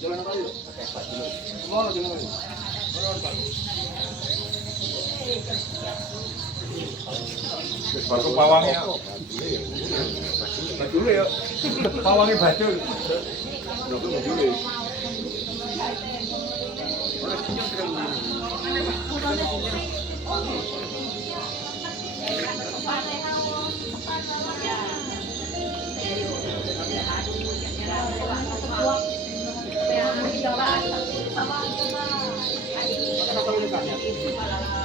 Jalan apa yuk? Mau jalan apa? Batu pawangnya. Batu ya. Pawangnya batu. Apa